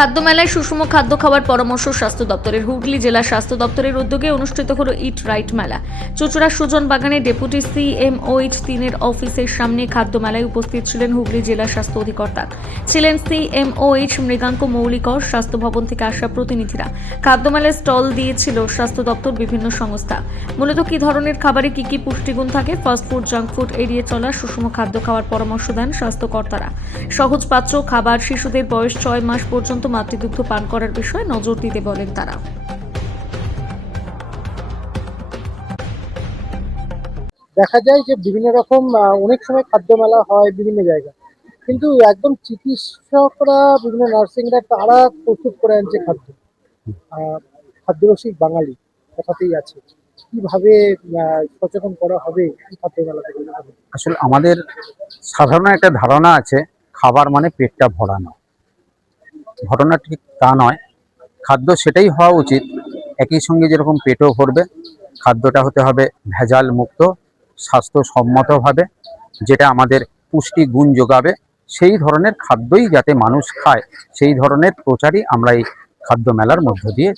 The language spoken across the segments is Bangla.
খাদ্য মেলায় সুষম খাদ্য খাওয়ার পরামর্শ স্বাস্থ্য দপ্তরের। হুগলি জেলা স্বাস্থ্য দপ্তরের উদ্যোগে অনুষ্ঠিত হলো ইট রাইট মেলা। চুঁচুড়া সুজন বাগানে ডেপুটি CMOH 3 অফিসের সামনে খাদ্য মেলায় উপস্থিত ছিলেন হুগলি জেলা স্বাস্থ্য অধিকর্তা, ছিলেন CMOH মৃগাঙ্ক মৌলিকর। স্বাস্থ্য ভবন থেকে আসা প্রতিনিধিরা খাদ্য মেলায় স্টল দিয়েছিল স্বাস্থ্য দপ্তর বিভিন্ন সংস্থা। মূলত কি ধরনের খাবারে কি কি পুষ্টিগুণ থাকে, ফাস্টফুড জাঙ্ক ফুড এড়িয়ে চলা, সুষম খাদ্য খাওয়ার পরামর্শ দেন স্বাস্থ্যকর্তারা। সহজ পাচ্য খাবার, শিশুদের বয়স 6 মাস পর্যন্ত মাতৃদুগ্ধ পান করার বিষয়ে নজর দিতে বলেন তারা। দেখা যায় যে বিভিন্ন রকম অনেক সময় খাদ্য মেলা হয় বিভিন্ন জায়গায়, কিন্তু একদম চিকিৎসকরা বিভিন্ন নার্সিংরা তারা প্রস্তুত করে আনছে খাদ্য। খাদ্যরসিক বাঙালি কথাতেই আছে। কিভাবে সচেতন করা হবে কি খাদ্য মেলা থেকে? আসলে আমাদের সাধারণ একটা ধারণা আছে খাবার মানে পেটটা ভরানো। ঘটনা ঠিক তা নয়। খাদ্য সেটাই হওয়া উচিত, একই সঙ্গে যেরকম পেটও ভরবে, খাদ্যটা হতে হবে ভেজাল মুক্ত, স্বাস্থ্যসম্মতভাবে, যেটা আমাদের পুষ্টি গুণ যোগাবে, সেই ধরনের খাদ্যই যাতে মানুষ খায়, সেই ধরনের প্রচারই আমরা এই খাদ্য মেলার মধ্য দিয়ে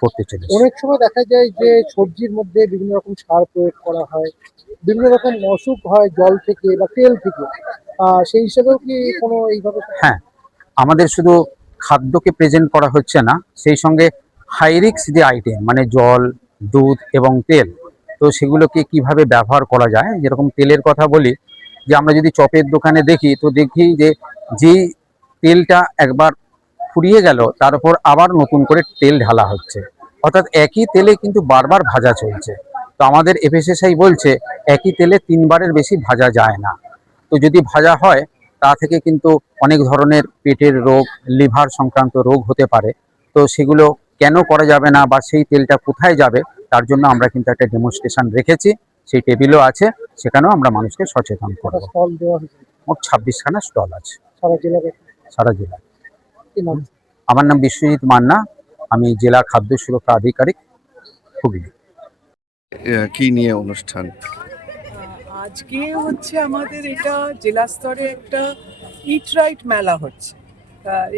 করতে চলেছি। অনেক সময় দেখা যায় যে সবজির মধ্যে বিভিন্ন রকম সার প্রয়োগ করা হয়, বিভিন্ন রকম অসুখ হয় জল থেকে বা তেল থেকে। সেই হিসেবেও কি কোনো এইভাবে? হ্যাঁ, আমাদের শুধু খাদ্যকে প্রেজেন্ট করা হচ্ছে না, সেই সঙ্গে হাইরিক্স যে আইটেম মানে জল, দুধ এবং তেল, তো সেগুলোকে কিভাবে ব্যবহার করা যায়। যেরকম তেলের কথা বলি, যে আমরা যদি চপের দোকানে দেখি তো দেখি যে যেই তেলটা একবার ফুরিয়ে গেল তার উপর আবার নতুন করে তেল ঢালা হচ্ছে, অর্থাৎ একই তেলে কিন্তু বারবার ভাজা চলছে। তো আমাদের FSSAI বলছে একই তেলে 3 বারের বেশি ভাজা যায় না। তো যদি ভাজা হয় তা থেকে কিন্তু অনেক ধরনের পেটের রোগ, লিভার সংক্রান্ত রোগ হতে পারে। তো সেগুলো কেন করা যাবে না বা সেই তেলটা কোথায় যাবে, তার জন্য আমরা কিন্তু একটা ডেমনস্ট্রেশন রেখেছি, সেই টেবিলও আছে, সেখানেও আমরা মানুষকে সচেতন করব। স্টল দেওয়া হয়েছে মোট 26খানা স্টল আছে সারা জেলায়। সারা জেলায়। কি নাম? আমার নাম বিশ্বজিৎ মান্না, আমি জেলা খাদ্য সুরক্ষা আধিকারিক, হুগলি। কি নিয়ে অনুষ্ঠান? আজকে হচ্ছে আমাদের এটা জেলা স্তরে একটা ইট রাইট মেলা হচ্ছে।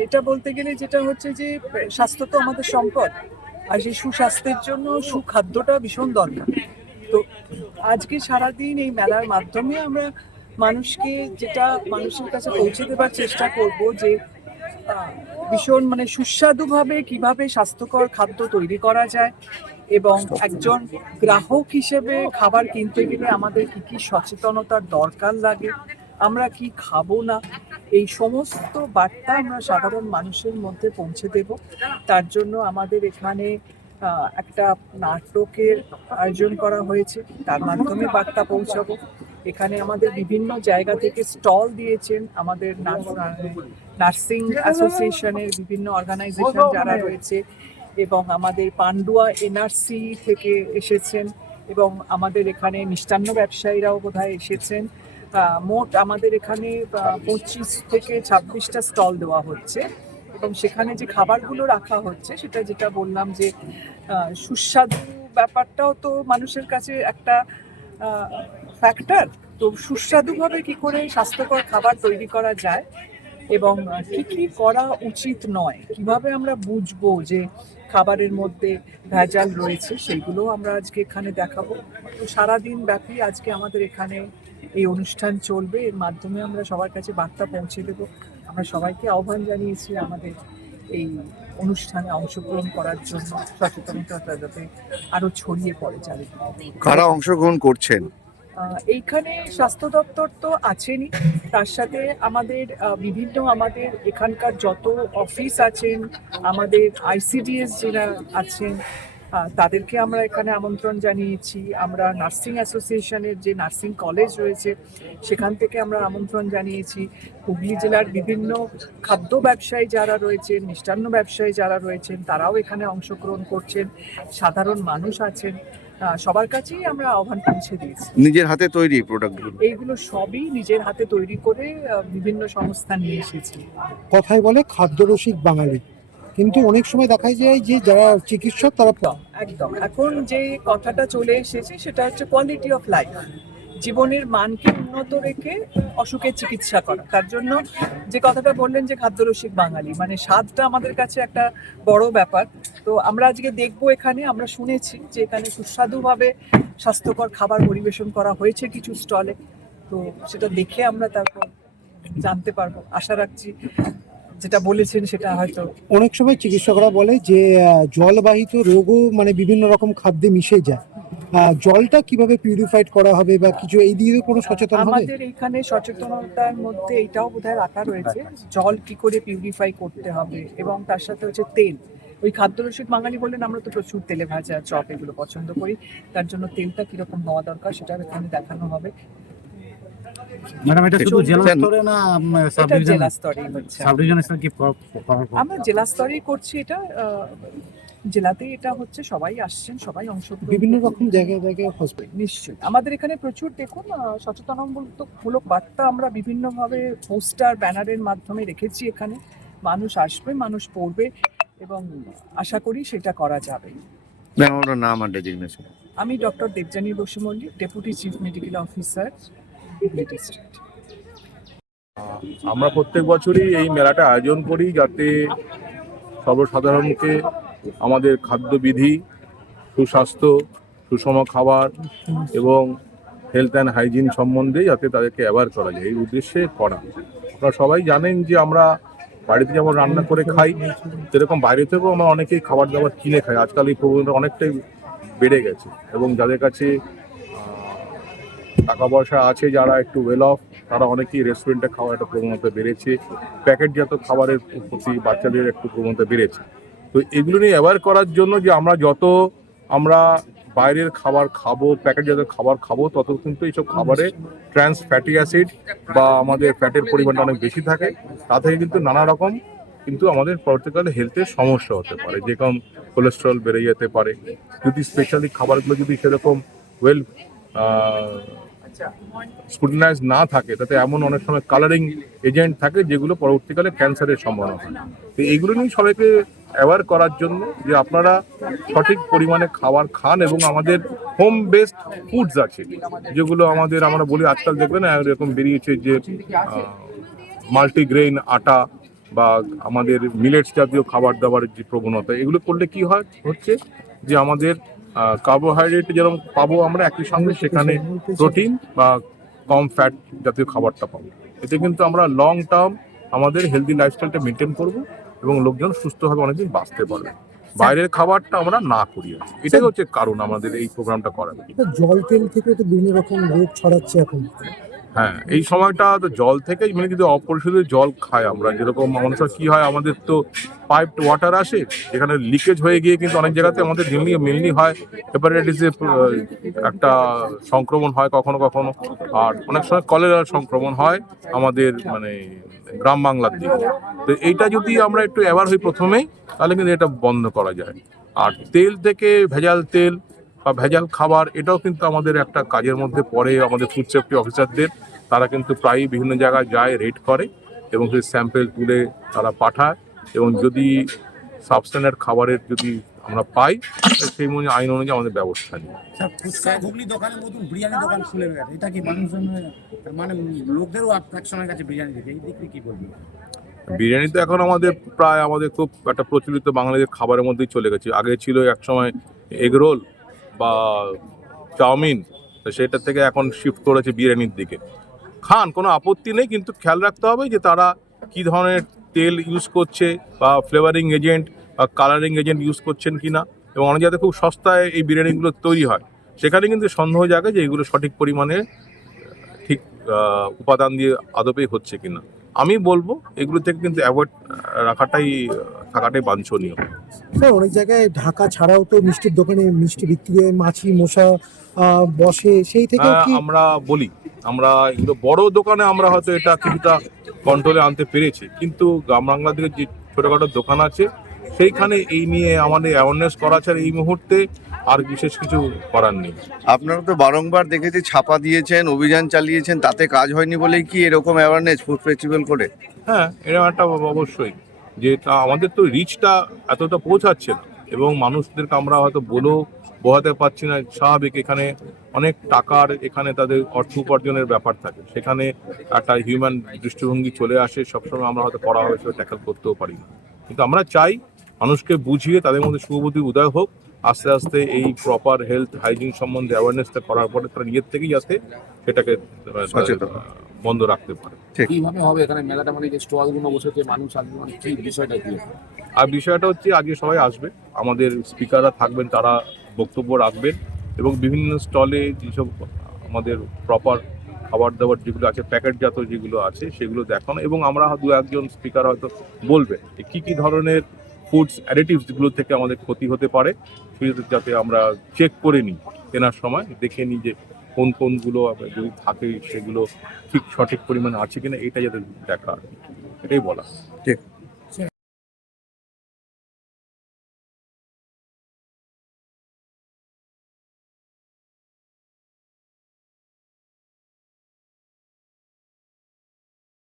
এটা বলতে গেলে যেটা হচ্ছে যে স্বাস্থ্য তো আমাদের সম্পদ, আর সেই সুস্বাস্থ্যের জন্য সুখাদ্যটা ভীষণ দরকার। তো আজকে সারাদিন এই মেলার মাধ্যমে আমরা মানুষকে যেটা মানুষের কাছে পৌঁছে দেবার চেষ্টা করব যে ভীষণ সুস্বাদুভাবে কিভাবে স্বাস্থ্যকর খাদ্য তৈরি করা যায়, এবং একজন গ্রাহক হিসেবে খাবার কিনতে গেলে আমাদের কি কি সচেতনতার দরকার লাগে, আমরা কি খাবো না, এই সমস্ত বার্তা আমরা সাধারণ মানুষের মধ্যে পৌঁছে দেব। তার জন্য আমাদের এখানে একটা নাটকের আয়োজন করা হয়েছে, তার মাধ্যমে বার্তা পৌঁছাবো। এখানে আমাদের বিভিন্ন জায়গা থেকে স্টল দিয়েছেন আমাদের নার্সিং অ্যাসোসিয়েশনের বিভিন্ন অর্গানাইজেশন যারা রয়েছে, এবং আমাদের পান্ডুয়া NRC থেকে এসেছেন, এবং আমাদের এখানে মিষ্টান্ন ব্যবসায়ীরাও বোধহয় এসেছেন। মোট আমাদের এখানে 25 থেকে 26টা স্টল দেওয়া হচ্ছে, এবং সেখানে যে খাবারগুলো রাখা হচ্ছে সেটা যেটা বললাম যে সুস্বাদু ব্যাপারটাও তো মানুষের কাছে একটা ফ্যাক্টর। তো সুস্বাদুভাবে কি করে স্বাস্থ্যকর খাবার তৈরি করা যায় এবং কি কি করা উচিত নয়, কিভাবে আমরা বুঝবো যে খাবারের মধ্যে ভেজাল রয়েছে, সেইগুলো আমরা আজকে এখানে দেখাবো। তো সারাদিন ব্যাপী আজকে আমাদের এখানে এই অনুষ্ঠান চলবে, এর মাধ্যমে আমরা সবার কাছে বার্তা পৌঁছে দেব। আমরা সবাইকে আহ্বান জানিয়েছি আমাদের এই অনুষ্ঠানে অংশগ্রহণ করার জন্য, সচেতনতা যাতে আরো ছড়িয়ে পড়ে চারিদিকে। কারা অংশগ্রহণ করছেন? এইখানে স্বাস্থ্য দপ্তর তো আছেনই, তার সাথে আমাদের বিভিন্ন আমাদের এখানকার যত অফিস আছেন, আমাদের ICDS যারা আছেন তাদেরকে আমরা এখানে আমন্ত্রণ জানিয়েছি। আমরা নার্সিং অ্যাসোসিয়েশনের যে নার্সিং কলেজ রয়েছে সেখান থেকে আমরা আমন্ত্রণ জানিয়েছি। হুগলি জেলার বিভিন্ন খাদ্য ব্যবসায়ী যারা রয়েছেন, মিষ্টান্ন ব্যবসায়ী যারা রয়েছেন, তারাও এখানে অংশগ্রহণ করছেন। সাধারণ মানুষ আছেন, সবার কাছেই আমরা আহ্বান পৌঁছে দিয়েছি। নিজের হাতে তৈরি প্রোডাক্টগুলো? এইগুলো সবই নিজের হাতে তৈরি করে বিভিন্ন সংস্থা নিয়ে এসেছি। কথায় বলে খাদ্যরসিক বাঙালি, কিন্তু অনেক সময় দেখা যায় যে যারা চিকিৎসক তারা একদম এখন যে কথাটা চলে এসেছে সেটা হচ্ছে কোয়ালিটি অফ লাইফ। জীবনের মানকে উন্নত রেখে অসুখের চিকিৎসা করা। তার জন্য যে কথাটা বললেন যে খাদ্যরসিক বাঙালি, মানে স্বাদটা আমাদের কাছে একটা বড় ব্যাপার। তো আমরা আজকে দেখবো, এখানে আমরা শুনেছি যে এখানে সুস্বাদুভাবে স্বাস্থ্যকর খাবার পরিবেশন করা হয়েছে কিছু স্টলে। তো সেটা দেখে আমরা তারপর জানতে পারবো, আশা রাখছি যেটা বলেছেন সেটা হয়তো। অনেক সময় চিকিৎসকরা বলে যে জলবাহিত রোগও মানে বিভিন্ন রকম খাদ্যে মিশে যায়। জলটা কিভাবে পিউরিফাইড করা হবে বা কিছু এই দিকে কোনো সচেতন হবে? আমাদের এখানে সচেতনতার মধ্যে এইটাও বোধহয় রাখা রয়েছে, জল কি করে পিউরিফাই করতে হবে, এবং তার সাথে হচ্ছে তেল। ওই খাদ্যরসিক বাঙালি বললেন, আমরা তো প্রচুর তেলে ভাজা চপ এগুলো পছন্দ করি, তার জন্য তেলটা কিরকম হওয়া দরকার সেটা এখানে দেখানো হবে। ম্যাডাম, এটা শুধু জেলা স্তরে না সাব এটা ডিভিশন? জেলা স্তরেই হচ্ছে। সাব ডিভিশনে কি আমরা জেলা স্তরেই করছি এটা, জেলাতেই এটা হচ্ছে, সবাই আসছেন, সবাই অংশগ্রহণ বিভিন্ন করছেন। রকম জায়গায় জায়গায় হসপিটাল। নিশ্চয়ই আমাদের এখানে প্রচুর দেখুন সচেতনমূলক বার্তা আমরা বিভিন্নভাবে পোস্টার ব্যানারের মাধ্যমে রেখেছি। এখানে মানুষ আসবে, মানুষ পড়বে, এবং আশা করি সেটা করা যাবে। ম্যাম, আপনার নাম আর ডেজিগনেশন? আমি doctor Debjani Basu Mallick, deputy chief medical officer, Hooghly district. আমরা প্রত্যেক বছরই এই মেলাটা আয়োজন করি যাতে সর্বসাধারণকে আমাদের খাদ্যবিধি, সুস্বাস্থ্য, সুষম খাবার এবং হেলথ অ্যান্ড হাইজিন সম্বন্ধে যাতে তাদেরকে অ্যাওয়ার করা যায়, এই উদ্দেশ্যে করা। আপনারা সবাই জানেন যে আমরা বাড়িতে যেমন রান্না করে খাই, সেরকম বাইরে থেকেও আমরা অনেকেই খাবার দাবার কিনে খাই। আজকাল এই প্রবণতা অনেকটাই বেড়ে গেছে, এবং যাদের কাছে টাকা পয়সা আছে, যারা একটু ওয়েল অফ, তারা অনেকেই রেস্টুরেন্টে খাওয়ার একটা প্রবণতা বেড়েছে। প্যাকেটজাত খাবারের প্রতি বাচ্চাদের একটু প্রবণতা বেড়েছে। তো এগুলো নিয়ে অ্যাওয়ার করার জন্য যে আমরা বাইরের খাবার খাবো, প্যাকেটজাত খাবার খাবো, তত কিন্তু এইসব খাবারে ট্রান্স ফ্যাটি অ্যাসিড বা আমাদের ফ্যাটের পরিমাণটা অনেক বেশি থাকে। তা থেকে কিন্তু নানা রকম কিন্তু আমাদের পরবর্তীকালে হেলথের সমস্যা হতে পারে, যেরকম কোলেস্ট্রল বেড়ে যেতে পারে। যদি স্পেশালি খাবারগুলো যদি সেরকম ওয়েল স্ক্রুটিনাইজ না থাকে, তাতে এমন অনেক সময় কালারিং এজেন্ট থাকে যেগুলো পরবর্তীকালে ক্যান্সারের সম্ভাবনা হয়। তো এইগুলো নিয়ে সবাইকে অ্যাওয়ার করার জন্য যে আপনারা সঠিক পরিমাণে খাবার খান, এবং আমাদের হোম বেসড ফুডস আছে যেগুলো আমরা বলি, আজকাল দেখবেন এরকম বেরিয়েছে যে মাল্টিগ্রেইন আটা বা আমাদের মিলেটস জাতীয় খাবার দাবারের যে প্রবণতা, এগুলো করলে কি হচ্ছে যে আমাদের কার্বোহাইড্রেট যেরকম পাবো আমরা, একই সঙ্গে সেখানে প্রোটিন বা কম ফ্যাট জাতীয় খাবারটা পাবো। এতে কিন্তু আমরা লং টার্ম আমাদের হেলদি লাইফস্টাইলটা মেনটেন করব, এবং লোকজন সুস্থভাবে অনেকদিন বাঁচতে পারবে। বাইরের খাবারটা আমরা না করি, এটাই হচ্ছে কারণ আমাদের এই প্রোগ্রামটা করার। জল তেল থেকে তো বিভিন্ন রকম রোগ ছড়াচ্ছে এখন। হ্যাঁ, এই সময়টা তো জল থেকে, মানে যদি অপরিশোধিত জল খাই আমরা, যেরকম মানুষের কি হয়, আমাদের তো পাইপড ওয়াটার আসে, এখানে লিকেজ হয়ে গিয়ে কিন্তু অনেক জায়গাতে আমাদের মেনলি হয় হেপাটাইটিসের একটা সংক্রমণ হয় কখনো কখনো, আর অনেক সময় কলেরার সংক্রমণ হয় আমাদের মানে গ্রাম বাংলার দিকে। তো এইটা যদি আমরা একটু অ্যাওয়ার হই প্রথমেই, তাহলে কিন্তু এটা বন্ধ করা যায়। আর তেল থেকে ভেজাল তেল বা ভেজাল খাবার, এটাও কিন্তু আমাদের একটা কাজের মধ্যে পড়ে। আমাদের ফুড সেফটি অফিসারদের, তারা কিন্তু প্রায়ই বিভিন্ন জায়গায় যায়, রেড করে, এবং সেই স্যাম্পেল তুলে তারা পাঠায়, এবং যদি সাবস্ট্যান্ডার্ড খাবারের যদি আমরা পাই, সেই আইন অনুযায়ী আমাদের ব্যবস্থা নিই। হুগলি দোকানের মতন বিরিয়ানি দোকান খুলে গেছে, এটা কি মানুষজন মানে লোকদেরও অ্যাট্রাকশনের কাছে বিরিয়ানি দিকে, এই দিকে কি বলবেন? বিরিয়ানি তো এখন আমাদের খুব একটা প্রচলিত বাঙালিদের খাবারের মধ্যেই চলে গেছে। আগে ছিল এক সময় এগ রোল বা চাউমিন, তো সেটা থেকে এখন শিফট করেছে বিরিয়ানির দিকে। খান, কোনো আপত্তি নেই, কিন্তু খেয়াল রাখতে হবে যে তারা কী ধরনের তেল ইউজ করছে, বা ফ্লেভারিং এজেন্ট বা কালারিং এজেন্ট ইউজ করছেন কিনা। এবং অনেক জায়গায় খুব সস্তায় এই বিরিয়ানিগুলো তৈরি হয়, সেখানে কিন্তু সন্দেহ জাগে যে এগুলো সঠিক পরিমাণে ঠিক উপাদান দিয়ে আদপেই হচ্ছে কিনা। আমি বলবো এগুলো থেকে কিন্তু অ্যাভয়েড থাকাটাই বাঞ্ছনীয়। স্যার, অনেক জায়গায় ঢাকা ছাড়াও তো মিষ্টির দোকানে মিষ্টি বিক্রি হয়, মাছি মশা বসে, সেই থেকে আমরা বলি, আমরা এগুলো বড় দোকানে আমরা হয়তো এটা কিছুটা কন্ট্রোলে আনতে পেরেছি, কিন্তু গ্রাম বাংলার দিকে যে ছোটখাটো দোকান আছে, সেইখানে এই নিয়ে আমাদের অ্যাওয়ারনেস করা ছাড়া এই মুহূর্তে আর বিশেষ কিছু করার নেই। আপনারা তো বারংবার দেখেছি ছাপা দিয়েছেন, অভিযান চালিয়েছেন, তাতে কাজ হয়নি বলেই কি এরকম অ্যাওয়ারনেস ফুড ফেস্টিভ্যাল করে? হ্যাঁ, এরকম একটা অবশ্যই, যে আমাদের তো রিচটা এতটা পৌঁছাচ্ছে না, এবং মানুষদেরকে আমরা হয়তো বলেও বোঝাতে পারছি না। স্বাভাবিক, এখানে অনেক টাকার এখানে তাদের অর্থ উপার্জনের ব্যাপার থাকে, সেখানে একটা হিউম্যান দৃষ্টিভঙ্গি চলে আসে, সবসময় আমরা হয়তো করা হয়েছে ট্যাকল করতেও পারি না। কিন্তু আমরা চাই মানুষকে বুঝিয়ে তাদের মধ্যে শুভবুদ্ধি উদয় হোক, আস্তে আস্তে এই প্রপার হেলথ হাইজিন সম্বন্ধে অ্যাওয়ারনেসটা করার পরে তারা নিজের থেকেই যাতে সেটাকে সচেতন। বন্ধ রাখতে পারে। কিভাবে হবে এখানে মেলাটা, মানে যে স্টল গুলো বসেছে মানুষ আসবে, মানে কি বিষয়টা কি? আর বিষয়টা হচ্ছে আজকে সবাই আসবে, আমাদের স্পিকাররা থাকবেন, তারা বক্তব্য রাখবেন এবং বিভিন্ন স্টলে যেসব আমাদের প্রপার খাবার দাবার যেগুলো আছে, প্যাকেটজাত যেগুলো আছে সেগুলো দেখানো, এবং আমরা দু একজন স্পিকার হয়তো বলবেন যে কী কী ধরনের ফুডস অ্যাডিটিভস যেগুলো থেকে আমাদের ক্ষতি হতে পারে, সেগুলো যাতে আমরা চেক করে নিই, কেনার সময় দেখে নিই যে কোন কোনগুলো যদি থাকে সেগুলো ঠিক সঠিক পরিমাণে আছে কিনা, এটা যাতে দেখা, এটাই বলা। ঠিক।